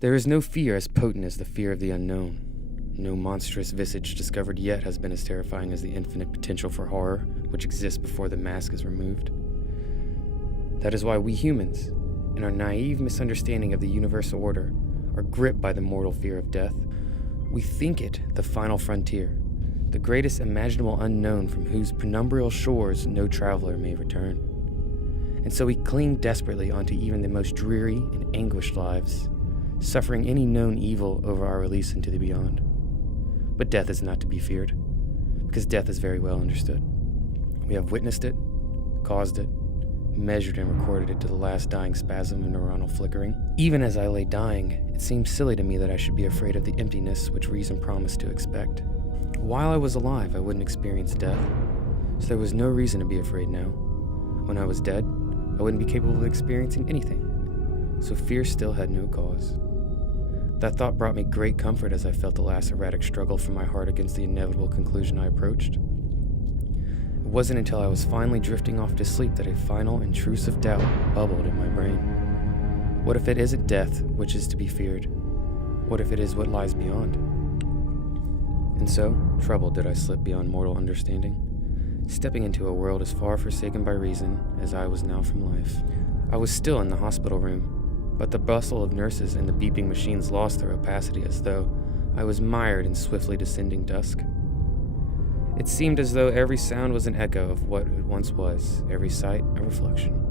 There is no fear as potent as the fear of the unknown. No monstrous visage discovered yet has been as terrifying as the infinite potential for horror which exists before the mask is removed. That is why we humans, in our naive misunderstanding of the universal order, are gripped by the mortal fear of death. We think it the final frontier, the greatest imaginable unknown from whose penumbral shores no traveler may return. And so we cling desperately onto even the most dreary and anguished lives, suffering any known evil over our release into the beyond. But death is not to be feared, because death is very well understood. We have witnessed it, caused it, measured and recorded it to the last dying spasm of neuronal flickering. Even as I lay dying, it seemed silly to me that I should be afraid of the emptiness which reason promised to expect. While I was alive, I wouldn't experience death, so there was no reason to be afraid now. When I was dead, I wouldn't be capable of experiencing anything, so fear still had no cause. That thought brought me great comfort as I felt the last erratic struggle from my heart against the inevitable conclusion I approached. It wasn't until I was finally drifting off to sleep that a final intrusive doubt bubbled in my brain. What if it isn't death which is to be feared? What if it is what lies beyond? And so, troubled did I slip beyond mortal understanding, stepping into a world as far forsaken by reason as I was now from life. I was still in the hospital room, but the bustle of nurses and the beeping machines lost their opacity as though I was mired in swiftly descending dusk. It seemed as though every sound was an echo of what it once was, every sight a reflection.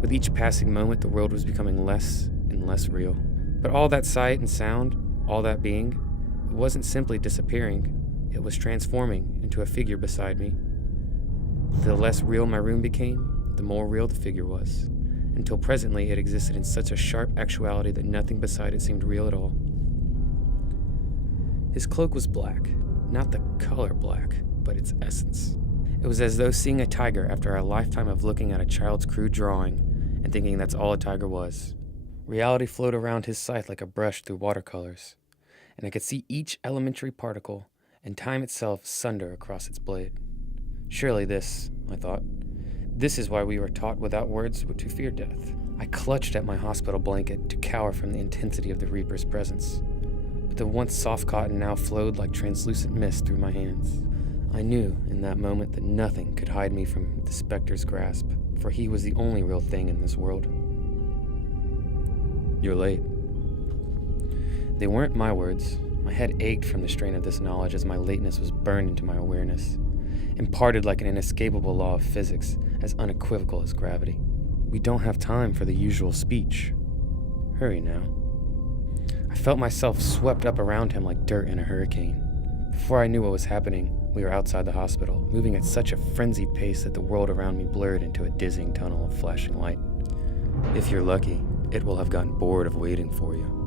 With each passing moment, the world was becoming less and less real. But all that sight and sound, all that being, it wasn't simply disappearing, it was transforming into a figure beside me. The less real my room became, the more real the figure was, until presently it existed in such a sharp actuality that nothing beside it seemed real at all. His cloak was black, not the color black, but its essence. It was as though seeing a tiger after a lifetime of looking at a child's crude drawing and thinking that's all a tiger was. Reality flowed around his scythe like a brush through watercolors, and I could see each elementary particle and time itself sunder across its blade. Surely this, I thought, this is why we were taught without words to fear death. I clutched at my hospital blanket to cower from the intensity of the Reaper's presence, but the once soft cotton now flowed like translucent mist through my hands. I knew in that moment that nothing could hide me from the specter's grasp, for he was the only real thing in this world. You're late. They weren't my words. My head ached from the strain of this knowledge as my lateness was burned into my awareness, imparted like an inescapable law of physics, as unequivocal as gravity. We don't have time for the usual speech. Hurry now. I felt myself swept up around him like dirt in a hurricane. Before I knew what was happening, we were outside the hospital, moving at such a frenzied pace that the world around me blurred into a dizzying tunnel of flashing light. If you're lucky, it will have gotten bored of waiting for you.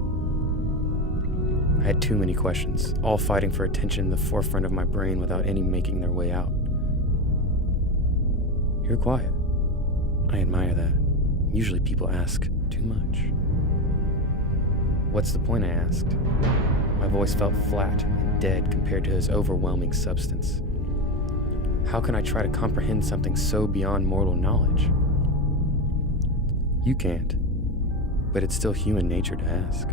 I had too many questions, all fighting for attention in the forefront of my brain without any making their way out. You're quiet. I admire that. Usually people ask too much. What's the point, I asked. My voice felt flat and dead compared to his overwhelming substance. How can I try to comprehend something so beyond mortal knowledge? You can't, but it's still human nature to ask.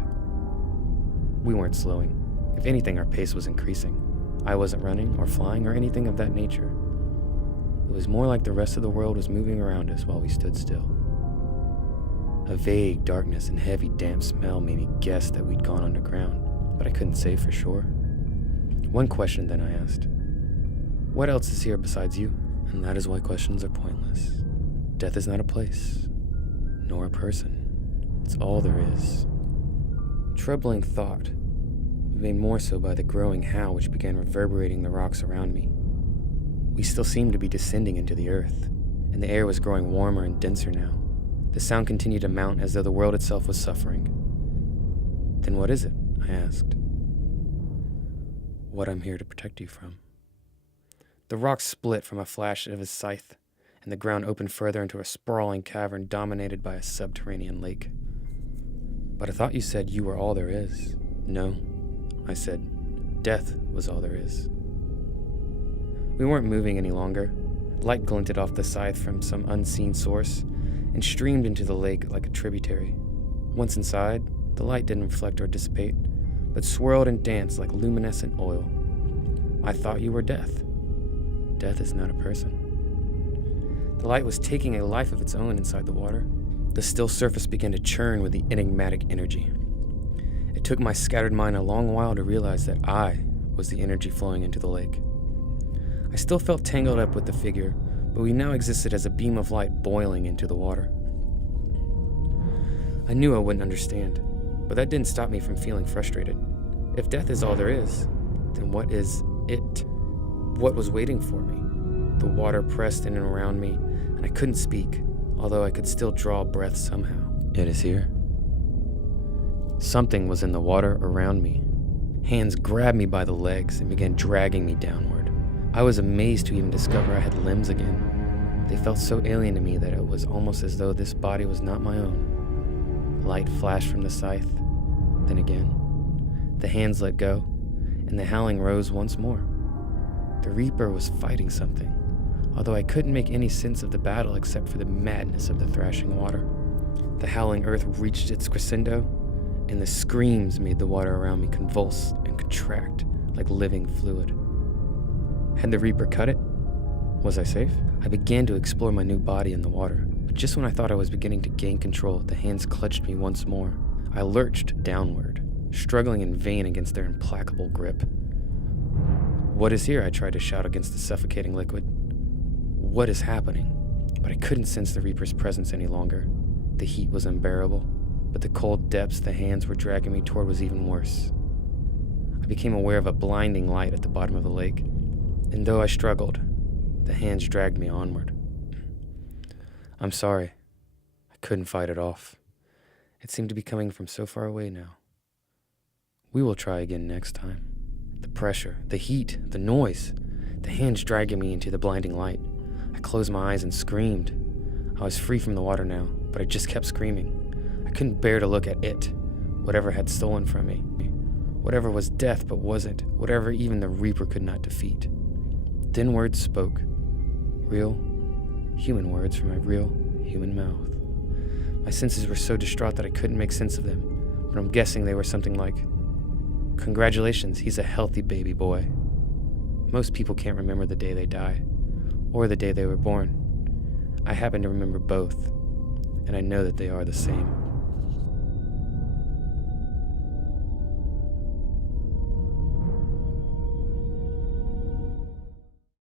We weren't slowing. If anything, our pace was increasing. I wasn't running or flying or anything of that nature. It was more like the rest of the world was moving around us while we stood still. A vague darkness and heavy damp smell made me guess that we'd gone underground, but I couldn't say for sure. One question then I asked, what else is here besides you? And that is why questions are pointless. Death is not a place, nor a person. It's all there is. Troubling thought, made more so by the growing howl which began reverberating the rocks around me. We still seemed to be descending into the earth, and the air was growing warmer and denser now. The sound continued to mount as though the world itself was suffering. Then what is it? I asked. What I'm here to protect you from. The rocks split from a flash of his scythe, and the ground opened further into a sprawling cavern dominated by a subterranean lake. But I thought you said you were all there is. No, I said, death was all there is. We weren't moving any longer. Light glinted off the scythe from some unseen source and streamed into the lake like a tributary. Once inside, The light didn't reflect or dissipate, but swirled and danced like luminescent oil. I thought you were death. Death is not a person. The light was taking a life of its own inside the water. The still surface began to churn with the enigmatic energy. It took my scattered mind a long while to realize that I was the energy flowing into the lake. I still felt tangled up with the figure, but we now existed as a beam of light boiling into the water. I knew I wouldn't understand, but that didn't stop me from feeling frustrated. If death is all there is, then what is it? What was waiting for me? The water pressed in and around me, and I couldn't speak, although I could still draw breath somehow. It is here. Something was in the water around me. Hands grabbed me by the legs and began dragging me downward. I was amazed to even discover I had limbs again. They felt so alien to me that it was almost as though this body was not my own. Light flashed from the scythe, then again. The hands let go, and the howling rose once more. The Reaper was fighting something, although I couldn't make any sense of the battle except for the madness of the thrashing water. The howling earth reached its crescendo, and the screams made the water around me convulse and contract like living fluid. Had the Reaper cut it? Was I safe? I began to explore my new body in the water, but just when I thought I was beginning to gain control, the hands clutched me once more. I lurched downward, struggling in vain against their implacable grip. What is here? I tried to shout against the suffocating liquid. What is happening? But I couldn't sense the Reaper's presence any longer. The heat was unbearable, but the cold depths the hands were dragging me toward was even worse. I became aware of a blinding light at the bottom of the lake, and though I struggled, the hands dragged me onward. I'm sorry. I couldn't fight it off. It seemed to be coming from so far away now. We will try again next time. The pressure, the heat, the noise, the hands dragging me into the blinding light. I closed my eyes and screamed. I was free from the water now, but I just kept screaming. I couldn't bear to look at it, whatever had stolen from me. Whatever was death but wasn't, whatever even the Reaper could not defeat. Then words spoke. Real, human words from my real, human mouth. My senses were so distraught that I couldn't make sense of them, but I'm guessing they were something like, "Congratulations, he's a healthy baby boy." Most people can't remember the day they die, or the day they were born. I happen to remember both, and I know that they are the same.